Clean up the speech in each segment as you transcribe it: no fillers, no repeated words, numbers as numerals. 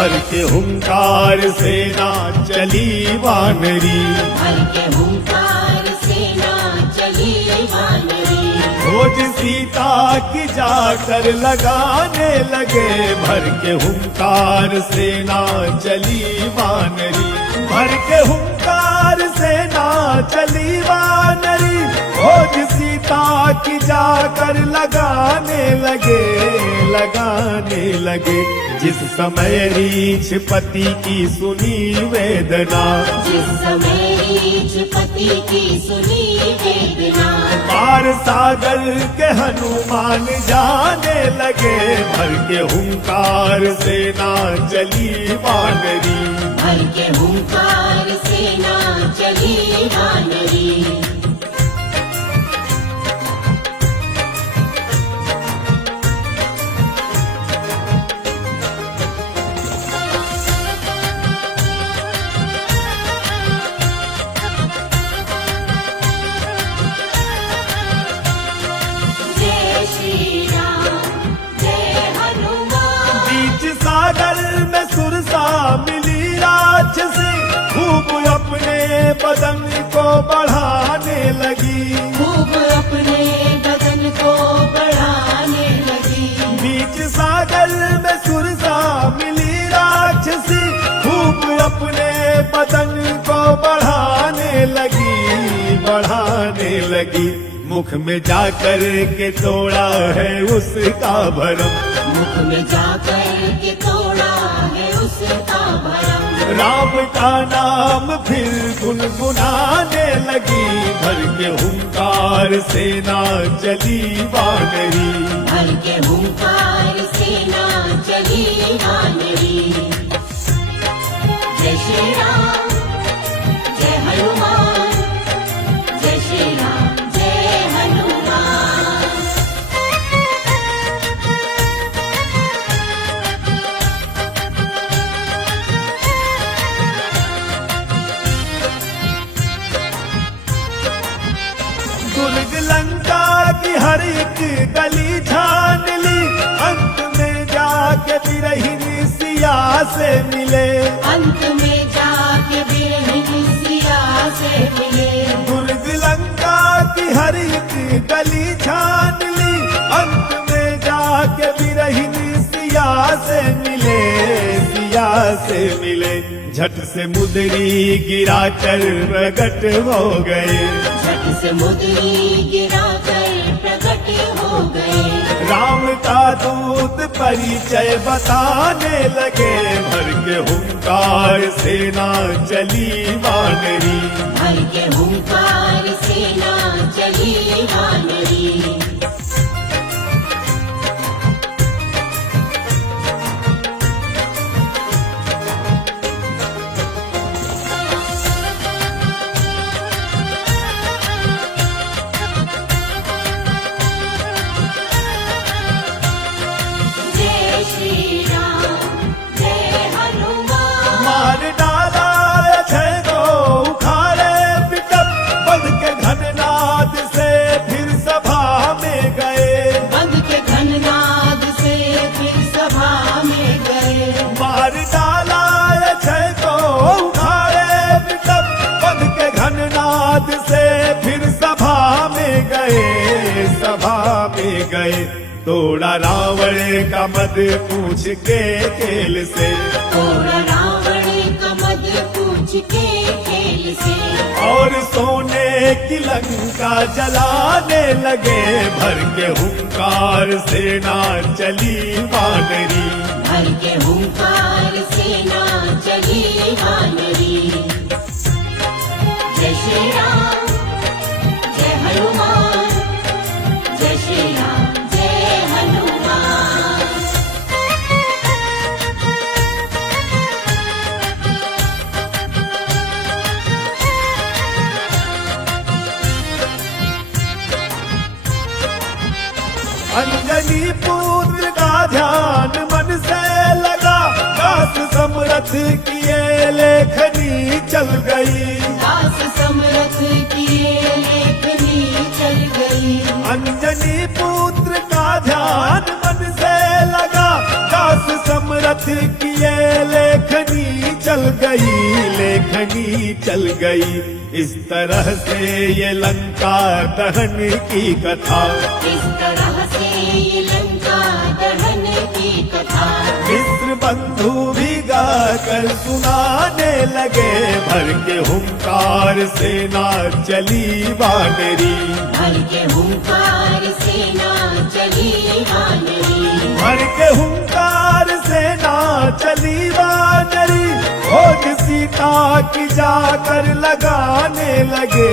भर के हुंकार सेना चली वानरी, भर के हुंकार सेना चली वानरी। खोज सीता की जाकर लगाने लगे, भर के हुंकार सेना चली वानरी, भर के हुंकार सेना चली वानरी। खोज सीता की जाकर लगाने लगे, जिस समय रीछ पति की सुनी वेदना, जिस समय रीछ पति की सुनी वेदना। पार सागर के हनुमान जाने लगे, भर के हुंकार सेना चली वानरी, भर के हुंकार सेना चली वानरी। जय श्री राम जय हनुमान। बीच सागर में सुरसा मिली राक्षसी, खूब अपने बदन को बढ़ाने लगी, खूब अपने बदन को बढ़ाने लगी। बीच सागर में सुरसा मिली राक्षसी, खूब अपने बदन को बढ़ाने लगी। मुख में जाकर के तोड़ा है उसका भरम, मुख में जाकर के तोड़ा है उसका भरम। राम का नाम फिर गुनगुनाने लगी, भर के हुंकार सेना चली वानरी, भर के हुंकार सेना चली वानरी। जय श्री राम जय हनुमान, जय श्री राम जय हनुमान। दुर्ग लंका की हर एक गली छान ली, अंत में जाके बिरहिनी सिया से मिले, अंत में जाके बिरहिनी सिया से मिले। दुर्ग लंका की हर एक गली छान ली, अंत में जाके बिरहिनी सिया से मिले, झट से मुदरी गिरा कर प्रकट हो गए, झट से मुदरी गिरा कर प्रकट हो गए। राम का दूत परिचय बताने लगे, भर के हुंकार सेना चली वानरी, भर के हुंकार सेना चली वानरी। जय श्री राम जय हनुमान। मार डाला छह को उखाड़े पिटप, बंध के घननाद से फिर सभा में गए, बंद के घननाद से फिर सभा में गए। मार डाला छह को उखाड़े पिटप, बंध के घननाद से फिर सभा में गए, तोड़ा रावण का मद पूछ के खेल से, तोड़ा रावण का मद पूछ के खेल से। और सोने की लंका जलाने लगे, भर के हुंकार सेना चली वानरी, भर के हुंकार सेना चली वानरी। जय श्री राम जय हनुमान, जय श्री राम जय हनुमान। अंजनी पुत्र का ध्यान मन से लगा, दास समरथ किए लेखनी चल गई, दास समरथ किए लेखनी चल गई। अंजनी पुत्र का ध्यान मन से लगा, दास समरथ रथ किए लेखनी चल गई, लेखनी चल गई। इस तरह से ये लंका दहन की कथा, इस तरह से ये लंका दहन की कथा मिस्र बंधु भी गाकर सुनाने लगे, भर के हुंकार सेना चली वानरी, भर के हुंकार सेना चली वानरी, भर के हुंकार सेना चली वानरी। खोज सीता की जाकर लगाने लगे,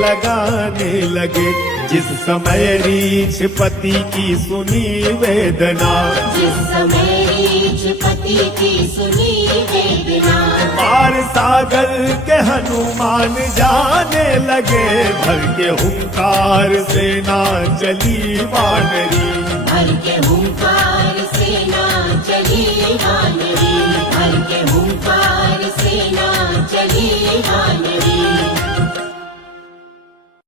लगाने लगे। जिस समय रीछ पति की सुनी वेदना, जिस समय रीछ पति की सुनी वेदना, पार सागर के हनुमान जाने लगे, भर के हुंकार सेना चली वानरी, भर के हुंकार सेना चली वानरी, भर के हुंकार सेना चली वानरी।